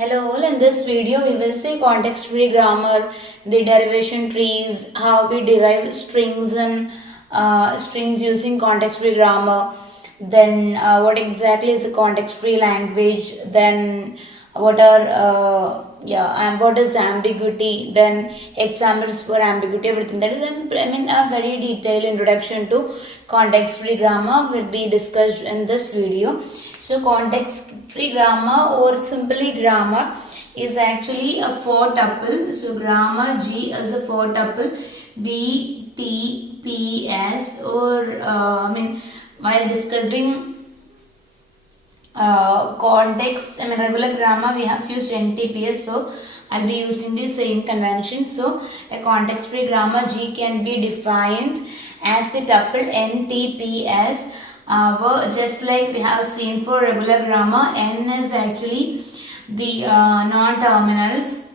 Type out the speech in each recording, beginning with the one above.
Hello all, in this video we will see context-free grammar, the derivation trees, how we derive strings and strings using context-free grammar, then what exactly is a context-free language, then what are and what is ambiguity, then examples for ambiguity, everything that is a very detailed introduction to context-free grammar will be discussed in this video. So context-free grammar or simply grammar is actually a four tuple. So grammar G is a four tuple V, T, P, S, or while discussing context, regular grammar we have used NTPS, so I'll be using the same convention. So a context-free grammar G can be defined as the tuple NTPS. Just like we have seen for regular grammar, N is actually the non-terminals,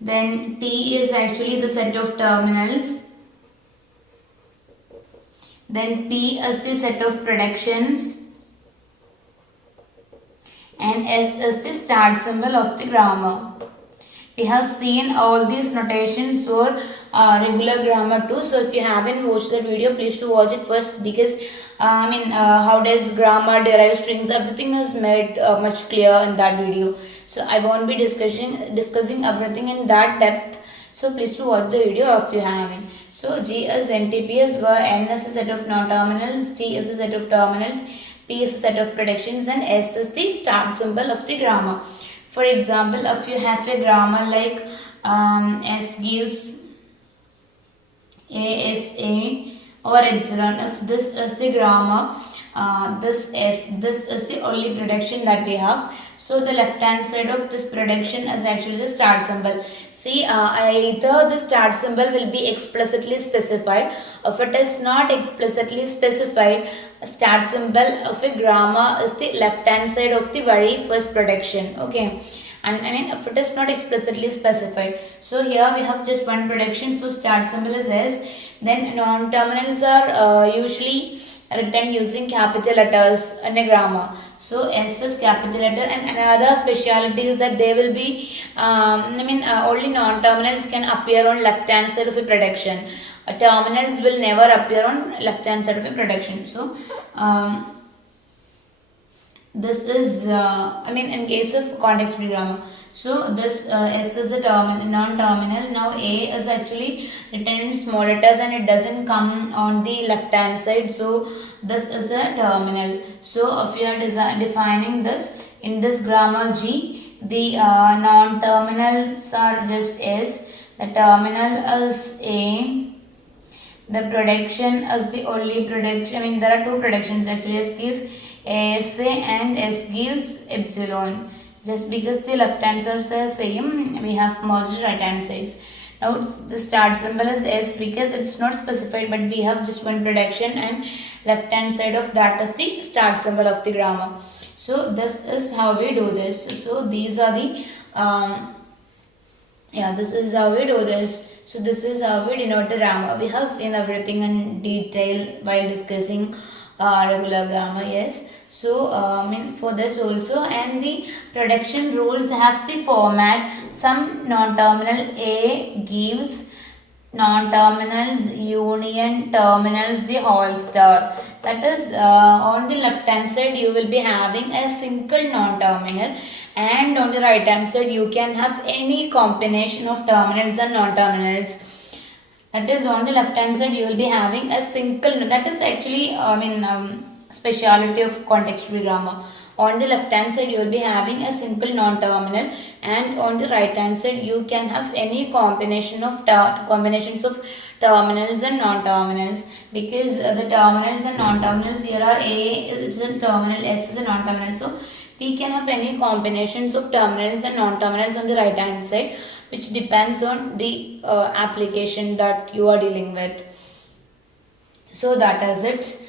then T is actually the set of terminals, then P is the set of predictions, and S is the start symbol of the grammar. We have seen all these notations for regular grammar too. So if you haven't watched that video, please to watch it first, because how does grammar derive strings, everything is made much clear in that video. So I won't be discussing everything in that depth. So please to watch the video if you haven't. So G is NTPS, where N is a set of non-terminals, T is a set of terminals, P is a set of predictions, and S is the start symbol of the grammar. For example, if you have a grammar like S gives A is A or epsilon, if this is the grammar, this is the only prediction that we have. So the left hand side of this prediction is actually the start symbol. See, either the start symbol will be explicitly specified. If it is not explicitly specified, start symbol of a grammar is the left hand side of the very first prediction. Okay, and if it is not explicitly specified, so here we have just one prediction. So start symbol is S. Then non-terminals are usually written using capital letters in a grammar. So S is capital letter, and another speciality is that they will be only non-terminals can appear on left hand side of a prediction. Terminals will never appear on left hand side of a prediction. So this is in case of context-free grammar. So this S is a non-terminal. Now A is actually written in small letters and it doesn't come on the left hand side. So this is a terminal. So if you are defining this in this grammar G, the non-terminals are just S. The terminal is A. The prediction is the only prediction. There are two predictions actually. S gives ASA and S gives epsilon. Just because the left hand sides are same, we have merged right hand sides. Now the start symbol is S because it's not specified, but we have just one prediction and left hand side of that is the start symbol of the grammar. So this is how we do this. So these are the this is how we do this. So this is how we denote the grammar. We have seen everything in detail while discussing regular grammar. Yes. So for this also, and the prediction rules have the format. Some non-terminal A gives non-terminals union terminals the whole star. That is on the left hand side you will be having a single non-terminal, and on the right hand side you can have any combination of terminals and non-terminals. That is on the left hand side you will be having a single. That is actually speciality of context-free grammar. On the left hand side you will be having a single non-terminal, and on the right hand side you can have any combination of combinations of terminals and non-terminals, because the terminals and non-terminals here are A is a terminal, S is a non-terminal. So we can have any combinations of terminals and non-terminals on the right hand side, which depends on the application that you are dealing with. So that is it.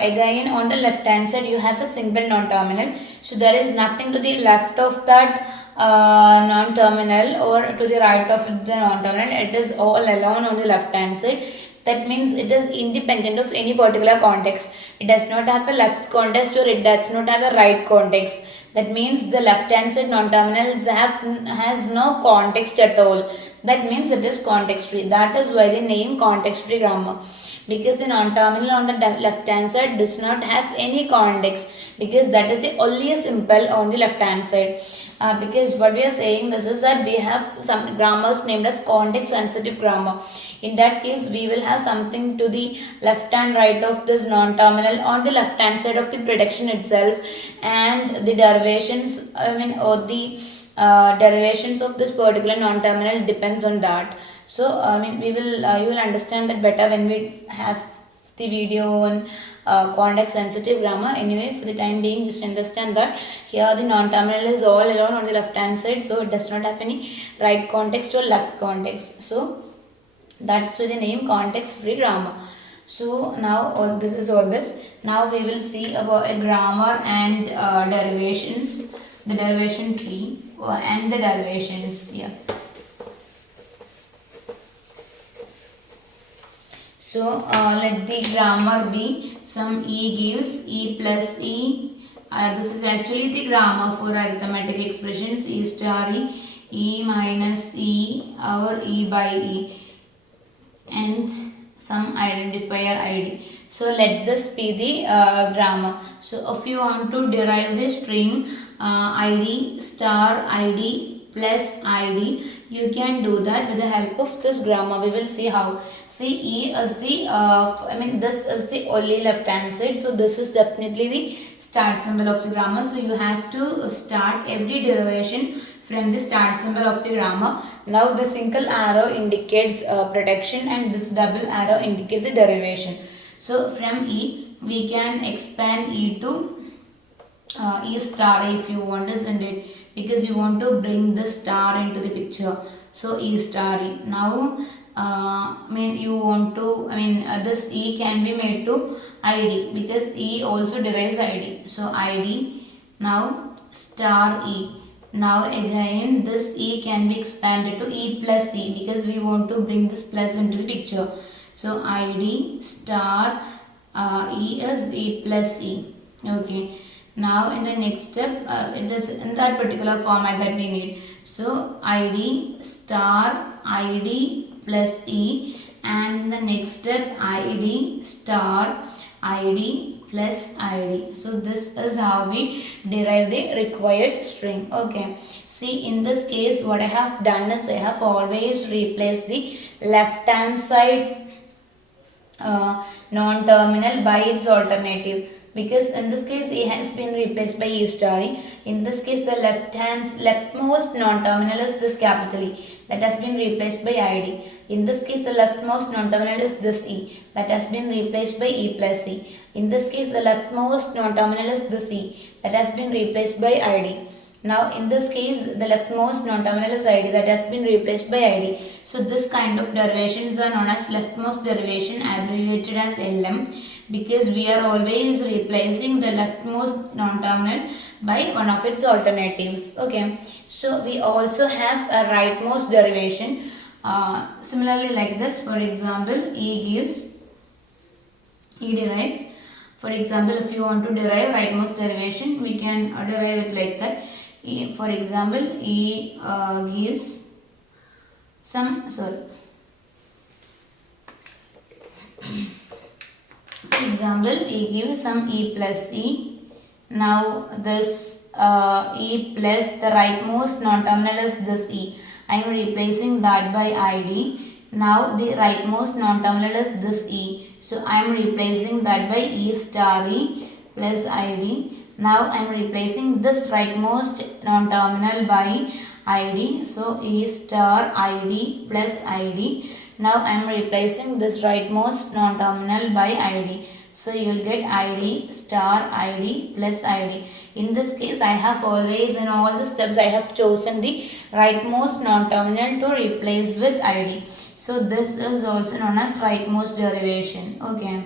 Again on the left hand side you have a single non-terminal. So there is nothing to the left of that non-terminal or to the right of the non-terminal. It is all alone on the left hand side. That means it is independent of any particular context. It does not have a left context or it does not have a right context. That means the left hand side non-terminals has no context at all. That means it is context free. That is why the name context free grammar, because the non-terminal on the left hand side does not have any context, because that is the only symbol on the left hand side. Because what we are saying this is that we have some grammars named as context sensitive grammar. In that case we will have something to the left and right of this non-terminal on the left hand side of the prediction itself, and the derivations or the derivations of this particular non-terminal depends on that. So we will you will understand that better when we have the video on context sensitive grammar. Anyway, for the time being, just understand that here the non-terminal is all alone on the left hand side, so it does not have any right context or left context. So that's why the name context free grammar. So now all this is all this. Now we will see about a grammar and derivations, the derivation tree and the derivations. Yeah. So let the grammar be some e gives e plus e. This is actually the grammar for arithmetic expressions, e star e minus e or e by e, and some identifier id. So let this be the grammar. So if you want to derive the string id star id plus id, you can do that with the help of this grammar. We will see how. See, e is the this is the only left hand side, so this is definitely the start symbol of the grammar. So you have to start every derivation from the start symbol of the grammar. Now the single arrow indicates protection and this double arrow indicates the derivation. So from e we can expand e to e star if you want, isn't it? Because you want to bring the star into the picture. So e star e. Now you want to this e can be made to id, because e also derives id. So id, now star e. Now again this e can be expanded to e plus e, because we want to bring this plus into the picture. So id star e is e plus e. Okay. Now in the next step it is in that particular format that we need. So id star id plus e, and the next step id star id plus id. So this is how we derive the required string. Okay. See, in this case what I have done is I have always replaced the left hand side non-terminal by its alternative, because in this case a has been replaced by e star e. In this case the leftmost non-terminal is this capital E, that has been replaced by id. In this case the leftmost non-terminal is this e, that has been replaced by e plus e. In this case the leftmost non-terminal is this e, that has been replaced by id. Now in this case the leftmost non-terminal is id, that has been replaced by id. So this kind of derivations are known as leftmost derivation, abbreviated as LM, because we are always replacing the leftmost non-terminal by one of its alternatives. Okay. So we also have a rightmost derivation. Similarly like this, for example, e derives. For example, if you want to derive rightmost derivation, we can derive it like that. For example, e gives some, for example, e gives some e plus e. Now this e plus the rightmost non-terminal is this e. I am replacing that by id. Now the rightmost non-terminal is this e. So I am replacing that by e star e plus id. Now I am replacing this rightmost non-terminal by id. So e star id plus id. Now I am replacing this rightmost non-terminal by id. So you will get id star id plus id. In this case I have always, in all the steps I have chosen the rightmost non-terminal to replace with id. So this is also known as rightmost derivation. Okay.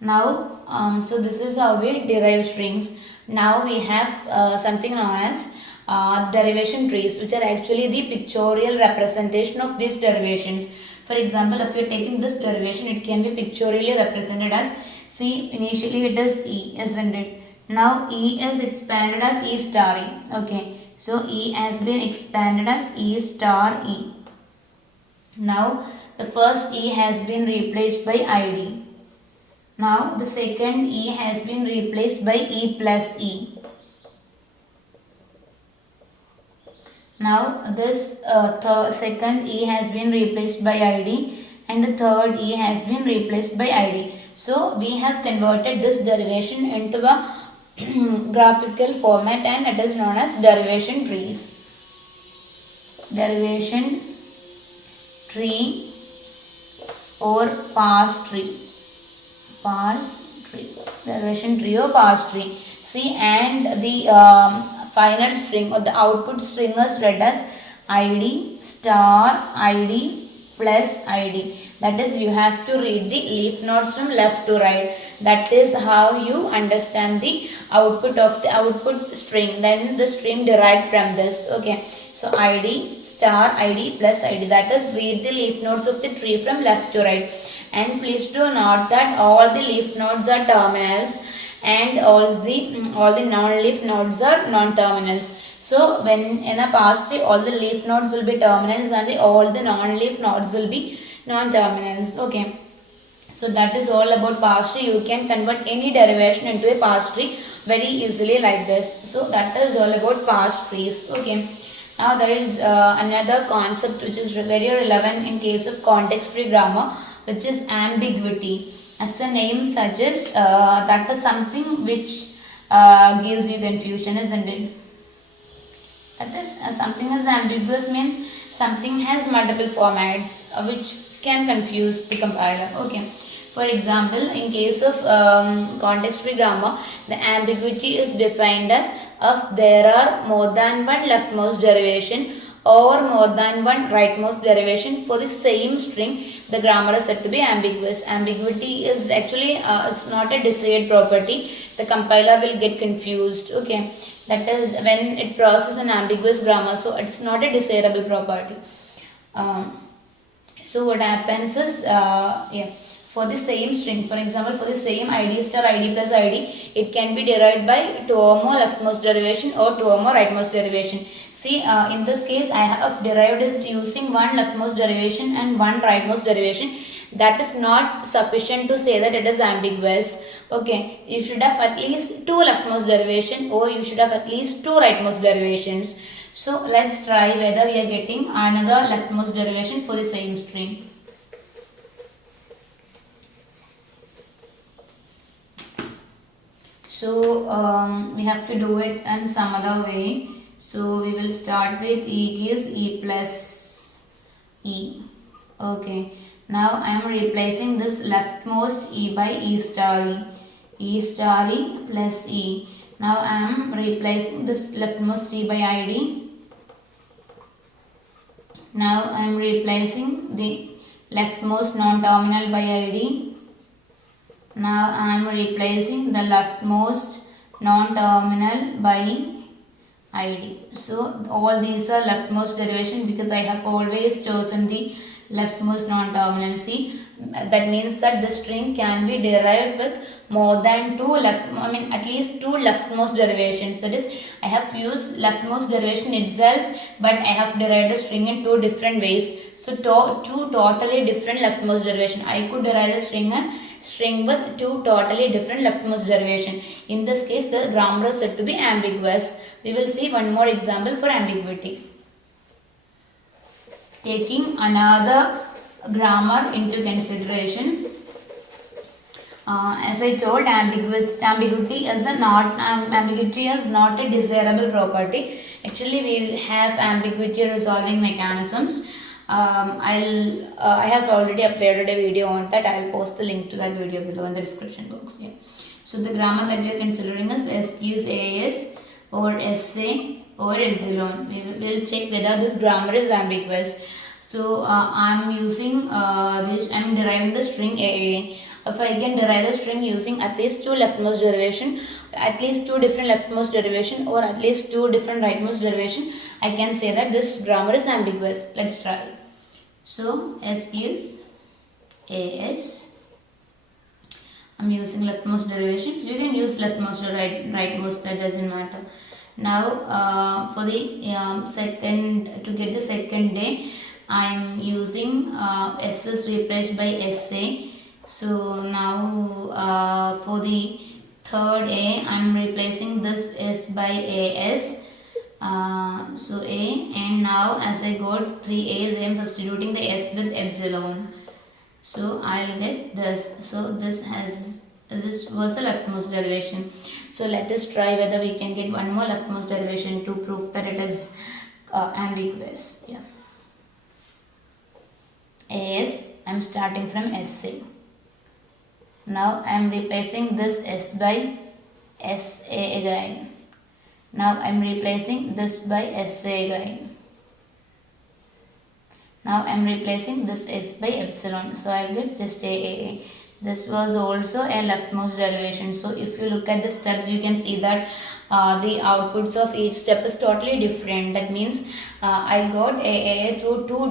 Now so this is how we derive strings. Now we have something known as derivation trees, which are actually the pictorial representation of these derivations. For example, if you're taking this derivation, it can be pictorially represented as, see, initially it is E, isn't it? Now E is expanded as E star E. Okay, so E has been expanded as E star E. Now the first E has been replaced by ID. Now the second E has been replaced by E plus E. Now this second E has been replaced by ID, and the third E has been replaced by ID. So we have converted this derivation into a graphical format, and it is known as derivation trees. Derivation tree or parse tree. Parse tree. Derivation tree or parse tree. See, and the final string or the output string is read as ID star ID plus ID. That is, you have to read the leaf nodes from left to right. That is how you understand the output of the output string. Then the string derived from this. Okay. So ID star ID plus ID. That is, read the leaf nodes of the tree from left to right. And please do note that all the leaf nodes are terminals, and all the non-leaf nodes are non-terminals. So when in a parse tree, all the leaf nodes will be terminals, and all the non-leaf nodes will be non-terminals. Okay, so that is all about parse tree. You can convert any derivation into a parse tree very easily like this. So that is all about parse trees. Okay, now there is another concept which is very relevant in case of context-free grammar, which is ambiguity. As the name suggests, that is something which gives you confusion, isn't it? That is, something is ambiguous means something has multiple formats which can confuse the compiler. Okay. For example, in case of context-free grammar, the ambiguity is defined as if there are more than one leftmost derivation or more than one rightmost derivation for the same string, the grammar is said to be ambiguous. Ambiguity is actually is not a desired property. The compiler will get confused. Okay, that is when it processes an ambiguous grammar. So it's not a desirable property. So what happens is, for the same string, for example, for the same ID star ID plus ID, it can be derived by two or more leftmost derivation or two or more rightmost derivation. See, in this case, I have derived it using one leftmost derivation and one rightmost derivation. That is not sufficient to say that it is ambiguous. Okay, you should have at least two leftmost derivation, or you should have at least two rightmost derivations. So let's try whether we are getting another leftmost derivation for the same string. So we have to do it in some other way. So we will start with E gives E plus E. Okay. Now I am replacing this leftmost E by E star E. E star E plus E. Now I am replacing this leftmost E by ID. Now I am replacing the leftmost non-terminal by ID. Now I am replacing the leftmost non-terminal by ID. So all these are leftmost derivation because I have always chosen the leftmost non-terminal. See, that means that the string can be derived with more than at least two leftmost derivations. That is, I have used leftmost derivation itself, but I have derived the string in two different ways. So two totally different leftmost derivation. I could derive the string with two totally different leftmost derivation. In this case, the grammar is said to be ambiguous. We will see one more example for ambiguity. Taking another grammar into consideration, as I told, ambiguity is not a desirable property. Actually, we have ambiguity resolving mechanisms. I have already uploaded a video on that. I will post the link to that video below in the description box. Yeah. So the grammar that we are considering is SQs AS or SA or epsilon. We will check whether this grammar is ambiguous. So I am using I'm deriving the string AA. if I can derive the string using at least two leftmost derivation, at least two different leftmost derivation, or at least two different rightmost derivation, I can say that this grammar is ambiguous. Let's try. So S gives AS. I'm using leftmost derivations. You can use leftmost or rightmost, that doesn't matter. Now for the second, to get the second day, I am using S is replaced by SA. So now for the third A, I am replacing this S by AS. So A, and now as I got 3 A's, I am substituting the S with epsilon. So I'll get this. So this was a leftmost derivation. So let us try whether we can get one more leftmost derivation to prove that it is ambiguous. Yeah. AS, I'm starting from SA. Now I'm replacing this S by SA again. Now I'm replacing this by SA again. Now I am replacing this S by epsilon. So I will get just AAA. This was also a leftmost derivation. So if you look at the steps, you can see that the outputs of each step is totally different. That means I got AAA through two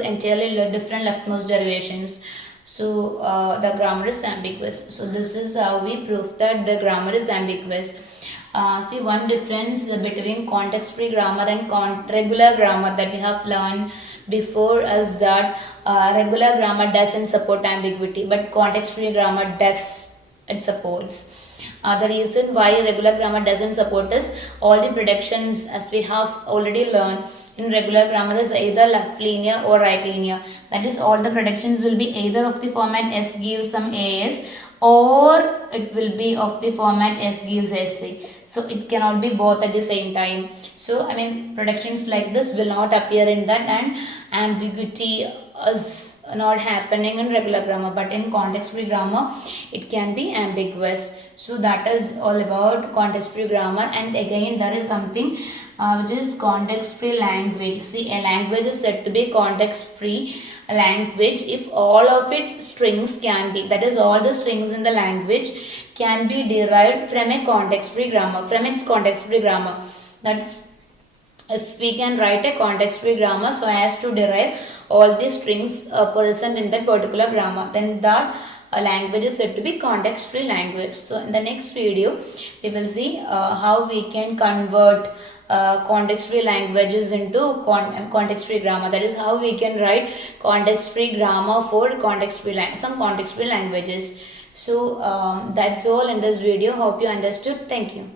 entirely different leftmost derivations. So the grammar is ambiguous. So this is how we prove that the grammar is ambiguous. See, one difference between context-free grammar and regular grammar that we have learned before is that regular grammar doesn't support ambiguity, but context-free grammar does. It supports. The reason why regular grammar doesn't support is all the predictions, as we have already learned, in regular grammar is either left linear or right linear. That is, all the predictions will be either of the format S gives some AS, or it will be of the format S gives SA. So it cannot be both at the same time. So I mean, predictions like this will not appear in that, and ambiguity is not happening in regular grammar, but in context-free grammar it can be ambiguous. So that is all about context-free grammar. And again, there is something which is context-free language. See, a language is said to be context-free language if all of its strings can be, that is, all the strings in the language can be derived from a context-free grammar, from its context-free grammar. That is, if we can write a context-free grammar so as to derive all the strings present in that particular grammar, then that language is said to be context-free language. So in the next video, we will see how we can convert context-free languages into context-free grammar. That is how we can write context-free grammar for some context-free languages. So that's all in this video. Hope you understood. Thank you.